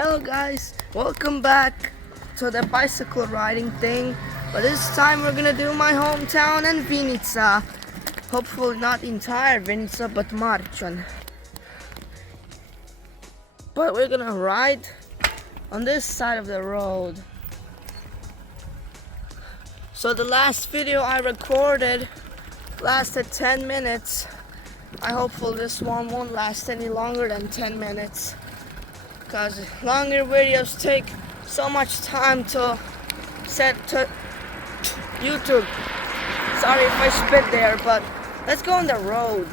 Hello guys, welcome back to the bicycle riding thing. But this time we're gonna do my hometown and Vinica. Hopefully not entire Vinica, but Marcian. But we're gonna ride on this side of the road. So the last video I recorded lasted 10 minutes. I hopefully this one won't last any longer than 10 minutes. Because longer videos take so much time to set to YouTube. Sorry if I spit there, but let's go on the road.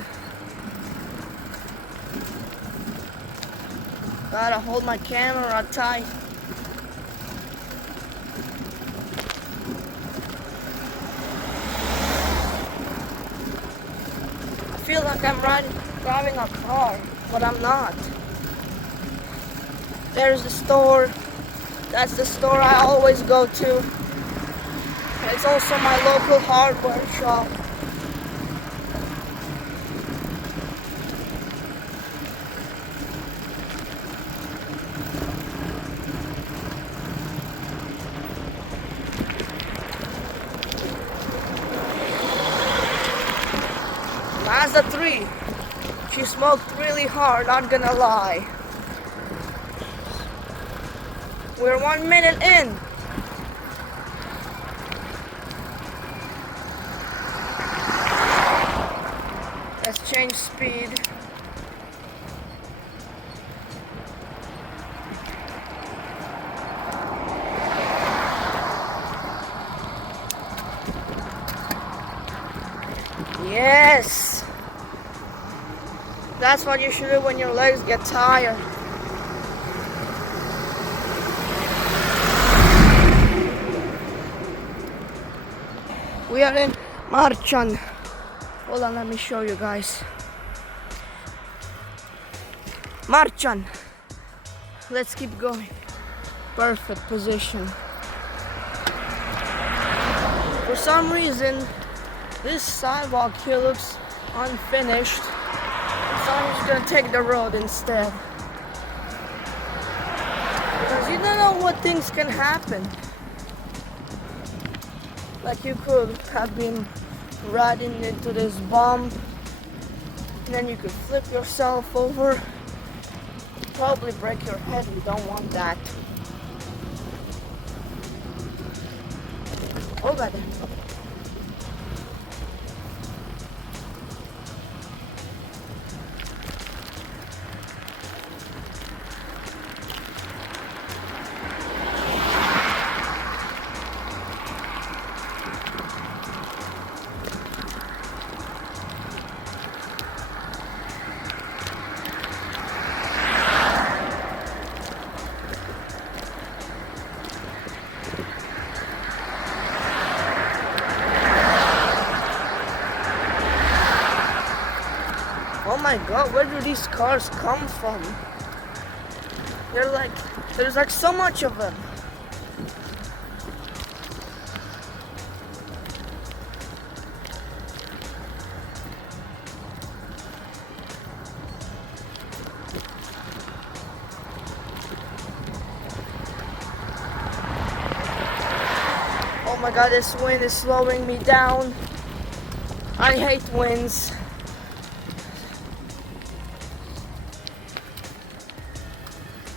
Gotta hold my camera tight. I feel like I'm driving a car, but I'm not. There's the store. That's the store I always go to. It's also my local hardware shop. Mazda 3. She smoked really hard, not gonna lie. We're 1 minute in. Let's change speed. Yes! That's what you should do when your legs get tired. We are in Marcian. Hold on, let me show you guys. Marcian. Let's keep going. Perfect position. For some reason, this sidewalk here looks unfinished. So I'm just gonna take the road instead. Because you don't know what things can happen. Like you could have been riding into this bump, and then you could flip yourself over, probably break your head. You don't want that. Oh god. Oh my god, where do these cars come from? There's like so much of them. Oh my god, this wind is slowing me down. I hate winds.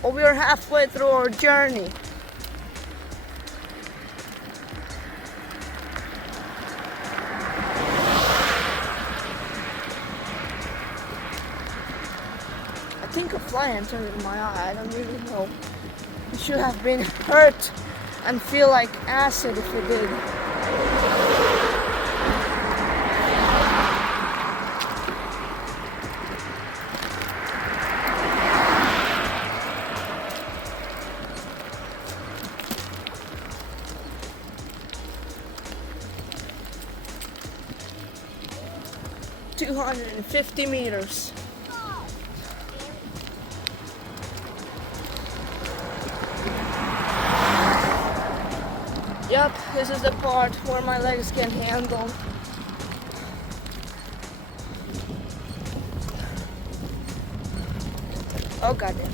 Oh, we're halfway through our journey. I think a fly entered in my eye. I don't really know. It should have been hurt and feel like acid if it did. $250 meters. Yep, this is the part where my legs can handle. Oh goddamn.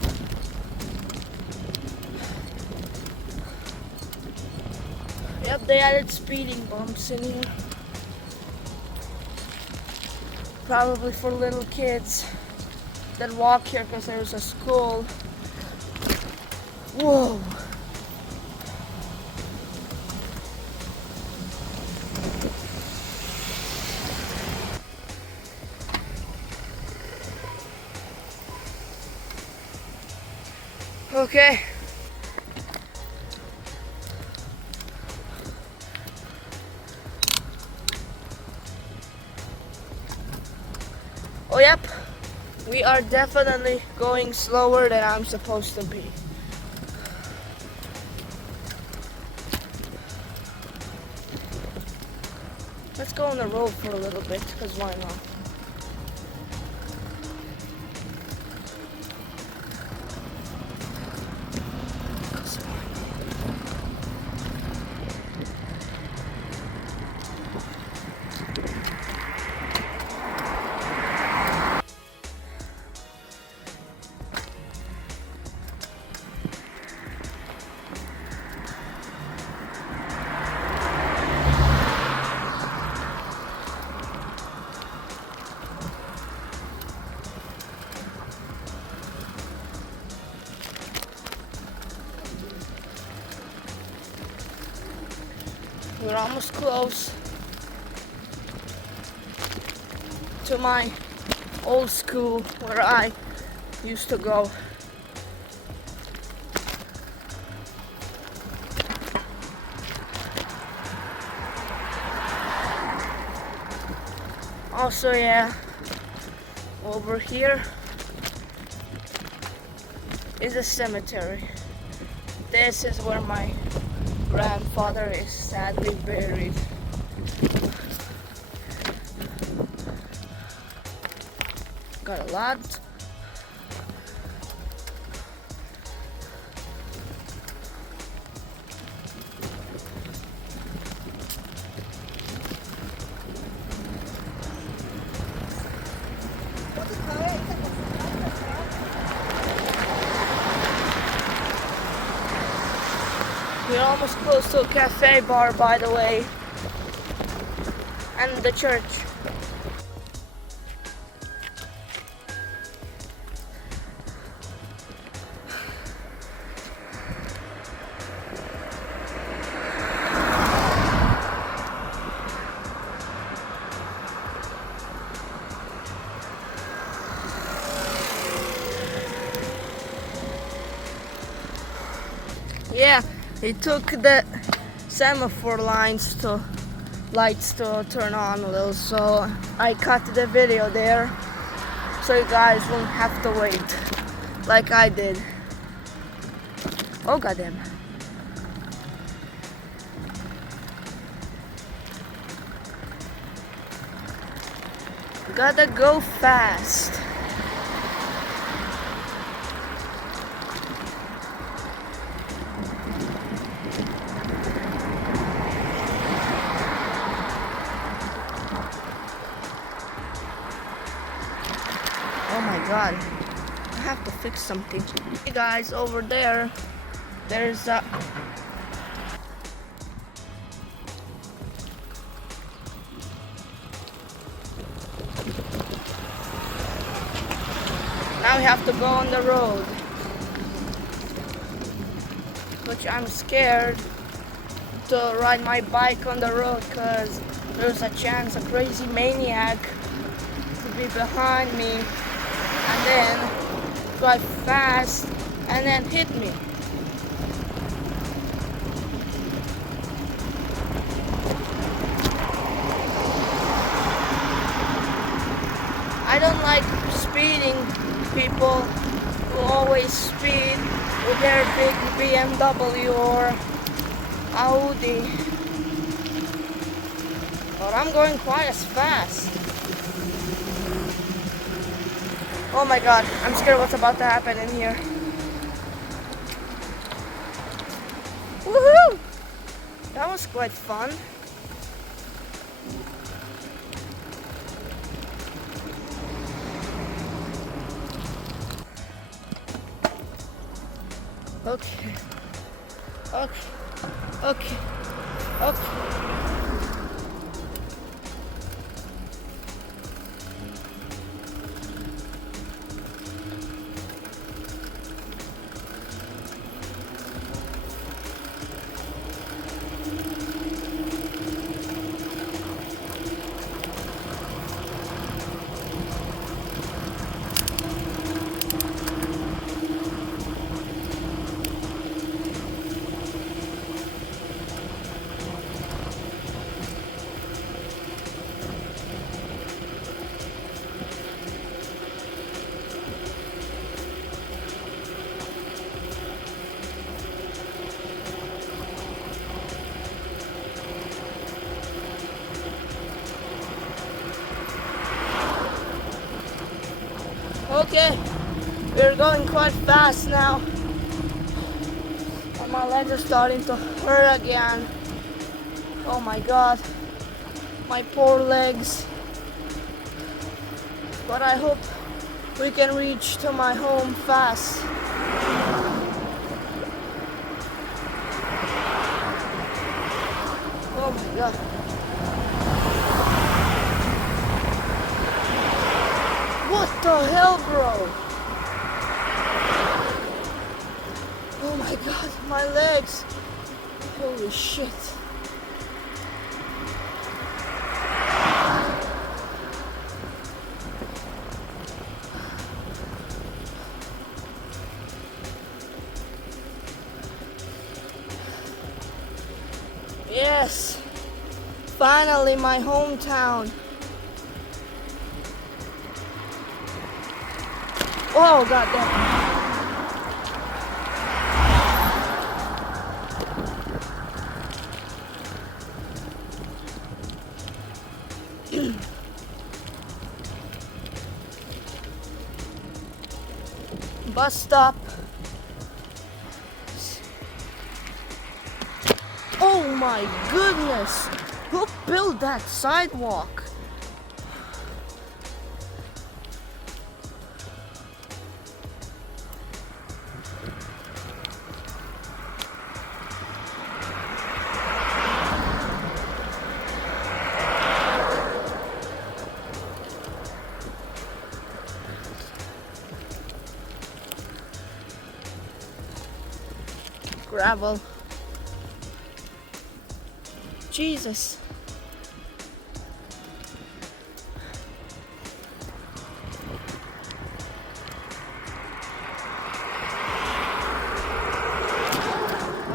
Yep, they added speeding bumps in here. Probably for little kids that walk here because there's a school. Whoa. Okay. Oh, yep. We are definitely going slower than I'm supposed to be. Let's go on the road for a little bit, because why not? We're almost close to my old school where I used to go. Also, yeah, over here is a cemetery. This is where my grandfather is sadly buried. Got a lot. We're almost close to a cafe bar, by the way, and the church. Yeah, it took the semaphore lights to turn on a little, so I cut the video there so you guys won't have to wait like I did. Oh goddamn. Gotta go fast. Oh my god, I have to fix something. Hey guys, over there's a... Now we have to go on the road. Which I'm scared to ride my bike on the road because there's a chance a crazy maniac to be behind me and then drive fast and then hit me. I don't like speeding people who always speed with their big BMW or Audi. But I'm going quite as fast. Oh my god, I'm scared what's about to happen in here. Woohoo! That was quite fun. Okay. Okay. Okay. Okay, we're going quite fast now. And my legs are starting to hurt again. Oh my god, my poor legs. But I hope we can reach to my home fast. Oh my god. What the hell, bro? Oh my god, my legs. Holy shit. Yes, finally my hometown. Oh god damn. Bus stop. Oh my goodness! Who built that sidewalk? Gravel. Jesus.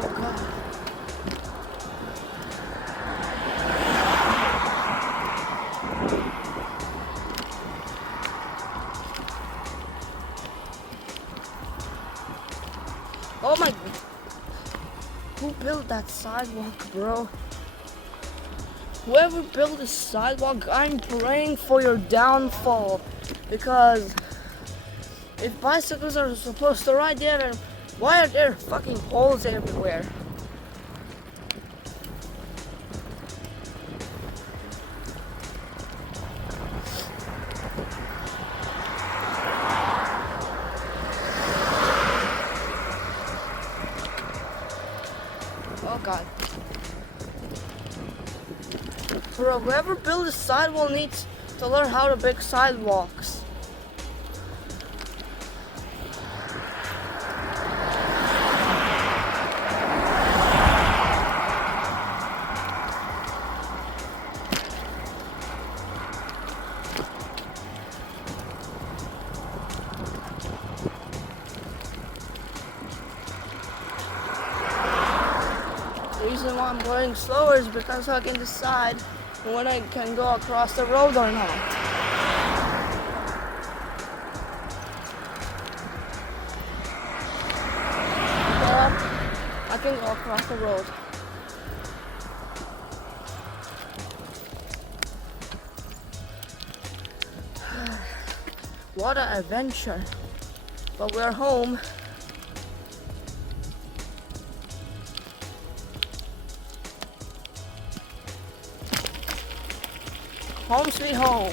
Oh god. Oh my. Who built that sidewalk, bro? Whoever built this sidewalk, I'm praying for your downfall. Because if bicycles are supposed to ride there, then why are there fucking holes everywhere? Oh god. Bro, whoever built this sidewalk needs to learn how to build sidewalks. The reason why I'm going slower is because I can decide when I can go across the road or not. Well, I can go across the road. What an adventure. But we're home. Home sweet home.